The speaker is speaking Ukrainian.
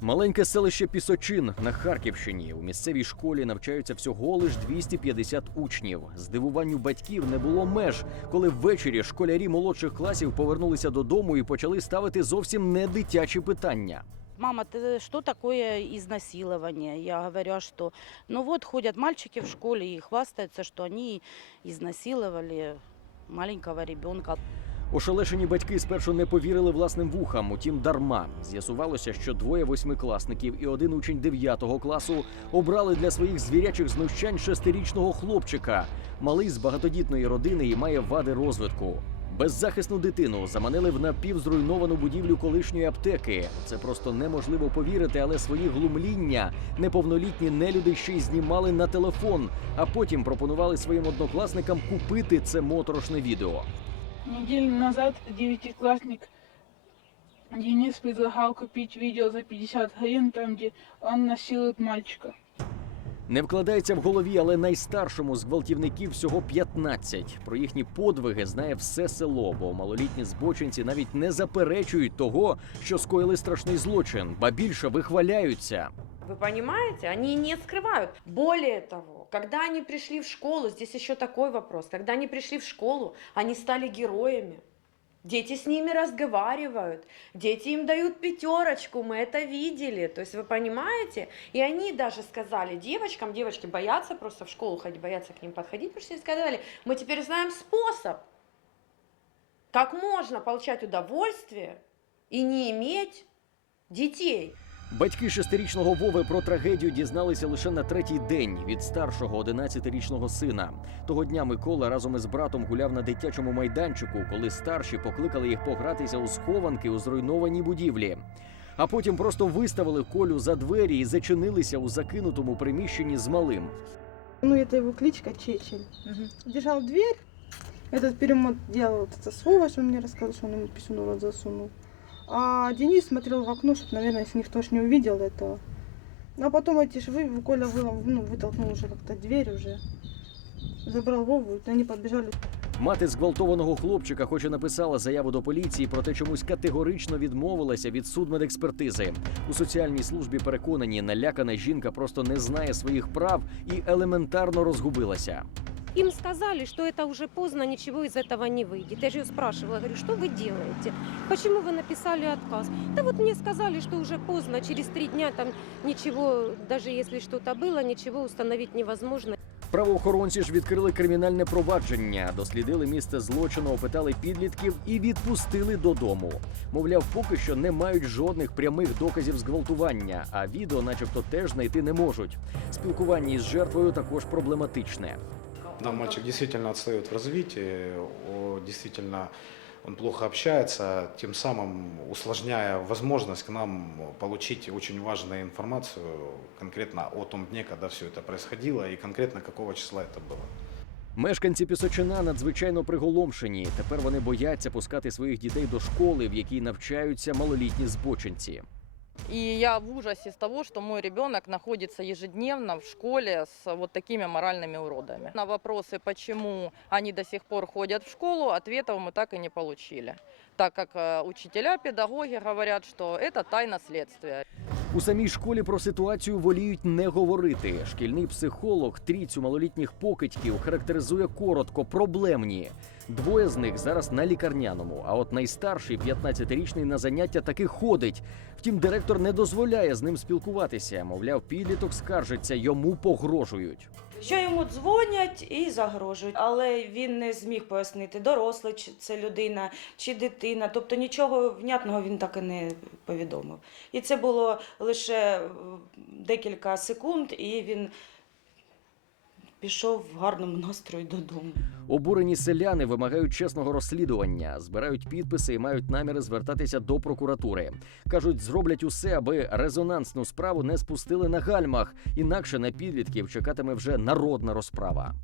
Маленьке селище Пісочин на Харківщині. У місцевій школі навчаються всього лиш 250 учнів. Здивуванню батьків не було меж, коли ввечері школярі молодших класів повернулися додому і почали ставити зовсім не дитячі питання. Мама, ты что такое изнасилование? Я говорю, а? Ну вот ходят мальчики в школе и хвастаются, что они изнасиловали маленького ребенка. Ошелешені батьки спершу не повірили власним вухам, утім дарма. З'ясувалося, що двоє восьмикласників і один учень дев'ятого класу обрали для своїх звірячих знущань шестирічного хлопчика. Малий з багатодітної родини і має вади розвитку. Беззахисну дитину заманили в напівзруйновану будівлю колишньої аптеки. Це просто неможливо повірити, але свої глумління неповнолітні нелюди ще й знімали на телефон, а потім пропонували своїм однокласникам купити це моторошне відео. Неделю назад девятиклассник Денис предлагал купить видео за 50 гривен, там где он насилует мальчика. Не вкладається в голові, але найстаршому з гвалтівників всього 15. Про їхні подвиги знає все село, бо малолітні збочинці навіть не заперечують того, що скоїли страшний злочин, ба більше вихваляються. Вы понимаете? Они не скрывают. Более того, когда они пришли в школу, здесь еще такой вопрос, когда они пришли в школу, они стали героями. Дети с ними разговаривают, дети им дают пятерочку, мы это видели. То есть вы понимаете? И они даже сказали девочкам, девочки боятся просто в школу ходить, боятся к ним подходить, потому что они сказали, мы теперь знаем способ, как можно получать удовольствие и не иметь детей. Батьки шестирічного Вови про трагедію дізналися лише на третій день від старшого 11-річного сина. Того дня Микола разом із братом гуляв на дитячому майданчику, коли старші покликали їх погратися у схованки у зруйнованій будівлі. А потім просто виставили колю за двері і зачинилися у закинутому приміщенні з малим. Ну, это его кличка Чечель. Держал дверь, этот перемот делал вот это слово, что он мне рассказал, что он ему писюн в рот засунул. А Денис смотрел в окно, чтобы, наверное, если никто ж не увидел этого. А потом эти ж вы, Коля вы, ну, вытолкнул уже как-то дверь уже. Забрал Вову, и они подбежали. Мати зґвалтованого хлопчика, хоч і написала заяву до поліції, проте чомусь категорично відмовилася від судмедекспертизи. У соціальній службі переконані, налякана жінка просто не знає своїх прав і елементарно розгубилася. Им сказали, что это уже поздно, ничего из этого не выйдет. Я же ее спрашивала, говорю, что вы делаете? Почему вы написали отказ? Да вот мне сказали, что уже поздно, через три дня там ничего, даже если что-то было, ничего установить невозможно. Правоохоронці ж відкрили кримінальне провадження, дослідили місце злочину, опитали підлітків і відпустили додому. Мовляв, поки що не мають жодних прямих доказів зґвалтування, а відео, начебто, теж знайти не можуть. Спілкування із жертвою також проблематичне. Да, мальчик действительно отстает в развитии, о, действительно он плохо общается, тем самым усложняя возможность к нам получить очень важную информацию конкретно о том дне, когда все это происходило и конкретно какого числа это было. Мешканці Пісочина надзвичайно приголомшені. Тепер вони бояться пускати своїх дітей до школи, в якій навчаються малолітні збочинці. И я в ужасе с того, что мой ребенок находится ежедневно в школе с вот такими моральными уродами. На вопросы, почему они до сих пор ходят в школу, ответов мы так и не получили. Так как э, учителя, педагоги говорят, что это тайна следствия. У самій школі про ситуацію воліють не говорити. Шкільний психолог трійцю малолітніх покидьків характеризує коротко проблемні. Двоє з них зараз на лікарняному, а от найстарший, 15-річний, на заняття таки ходить. Втім, директор не дозволяє з ним спілкуватися. Мовляв, підліток скаржиться, йому погрожують. Що йому дзвонять і загрожують, але він не зміг пояснити, дорослий чи це людина чи дитина. Тобто нічого внятного він так і не повідомив. І це було лише е, декілька секунд, і він пішов в гарному настрої додому. Обурені селяни вимагають чесного розслідування, збирають підписи і мають наміри звертатися до прокуратури. кажуть, зроблять усе, аби резонансну справу не спустили на гальмах. Інакше на підлітків чекатиме вже народна розправа.